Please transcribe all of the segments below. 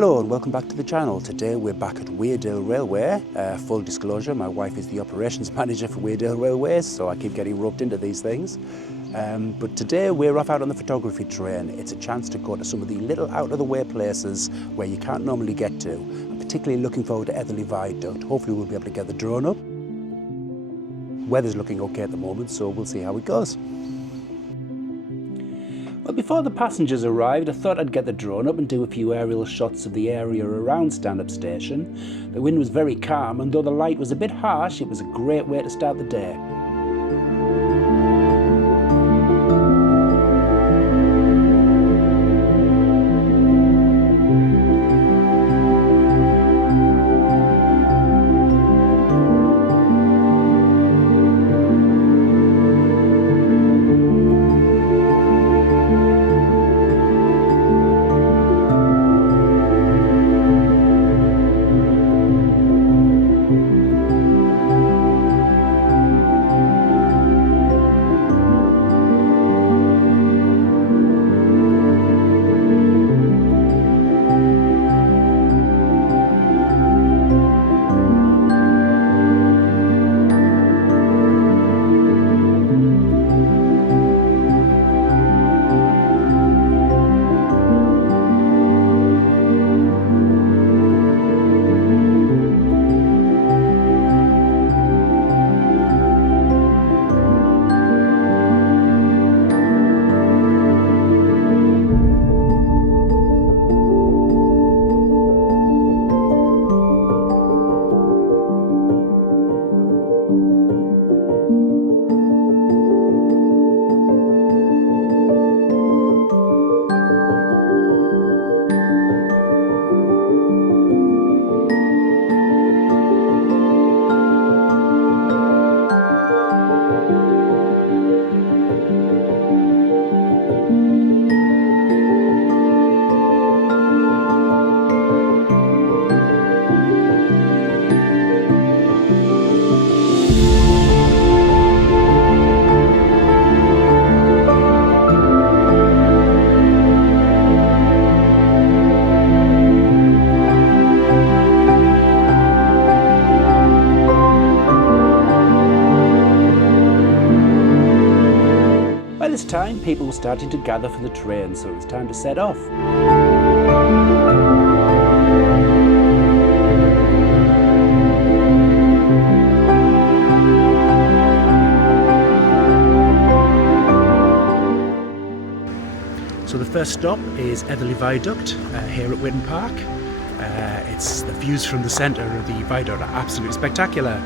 Hello and welcome back to the channel. Today we're back at Weardale Railway. Full disclosure, my wife is the operations manager for Weardale Railways, so I keep getting roped into these things. But today we're off out on the photography train. It's a chance to go to some of the little out of the way places where you can't normally get to. I'm particularly looking forward to Weardale Viaduct. Hopefully we'll be able to get the drone up. Weather's looking okay at the moment, so we'll see how it goes. Well, before the passengers arrived, I thought I'd get the drone up and do a few aerial shots of the area around Standup Station. The wind was very calm, and though the light was a bit harsh, it was a great way to start the day. By this time, people were starting to gather for the train, so it was time to set off. So the first stop is Weardale Viaduct here at Whitten Park. The views from the centre of the viaduct are absolutely spectacular.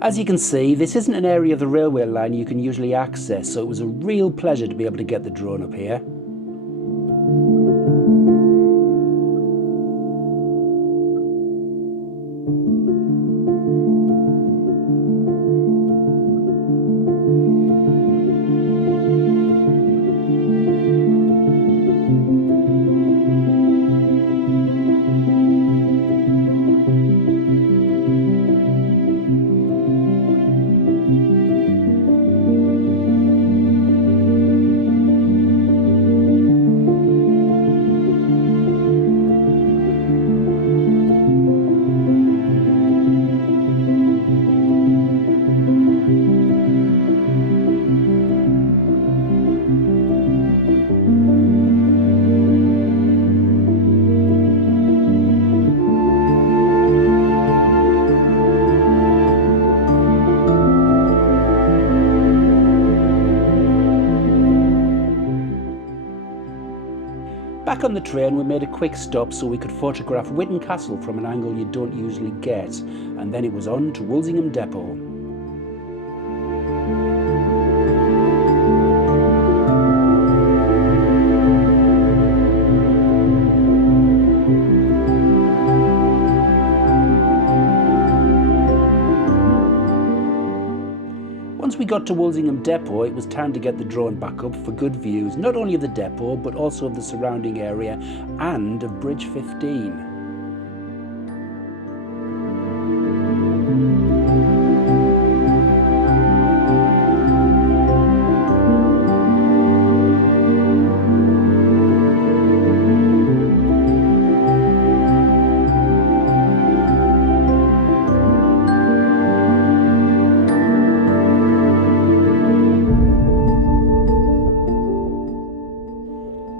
As you can see, this isn't an area of the railway line you can usually access, so it was a real pleasure to be able to get the drone up here. Back on the train, we made a quick stop so we could photograph Whitten Castle from an angle you don't usually get, and then it was on to Wolsingham Depot. Once we got to Wolsingham Depot, it was time to get the drone back up for good views, not only of the depot, but also of the surrounding area and of Bridge 15.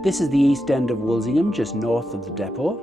This is the east end of Wolsingham, just north of the depot.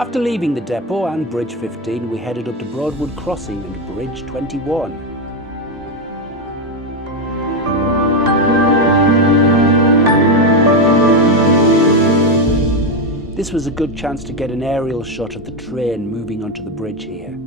After leaving the depot and Bridge 15, we headed up to Broadwood Crossing and Bridge 21. This was a good chance to get an aerial shot of the train moving onto the bridge here.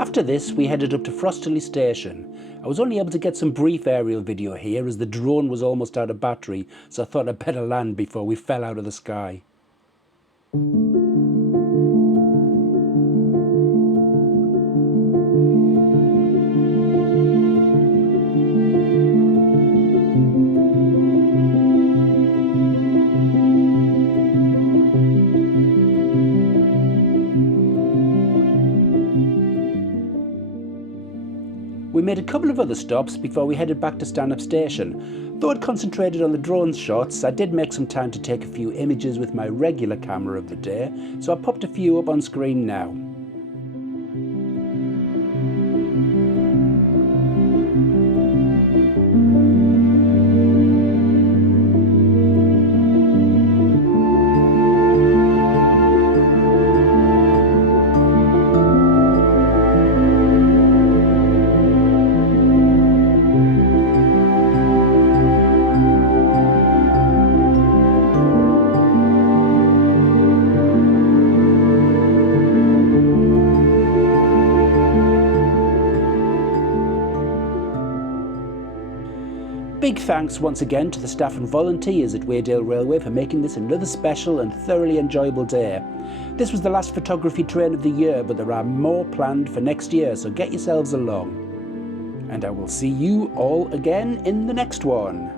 After this, we headed up to Weardale Station. I was only able to get some brief aerial video here as the drone was almost out of battery, so I thought I'd better land before we fell out of the sky. We made a couple of other stops before we headed back to Standup Station. Though I'd concentrated on the drone shots, I did make some time to take a few images with my regular camera of the day, so I popped a few up on screen now. Big thanks once again to the staff and volunteers at Weardale Railway for making this another special and thoroughly enjoyable day. This was the last photography train of the year, but there are more planned for next year, so get yourselves along. And I will see you all again in the next one.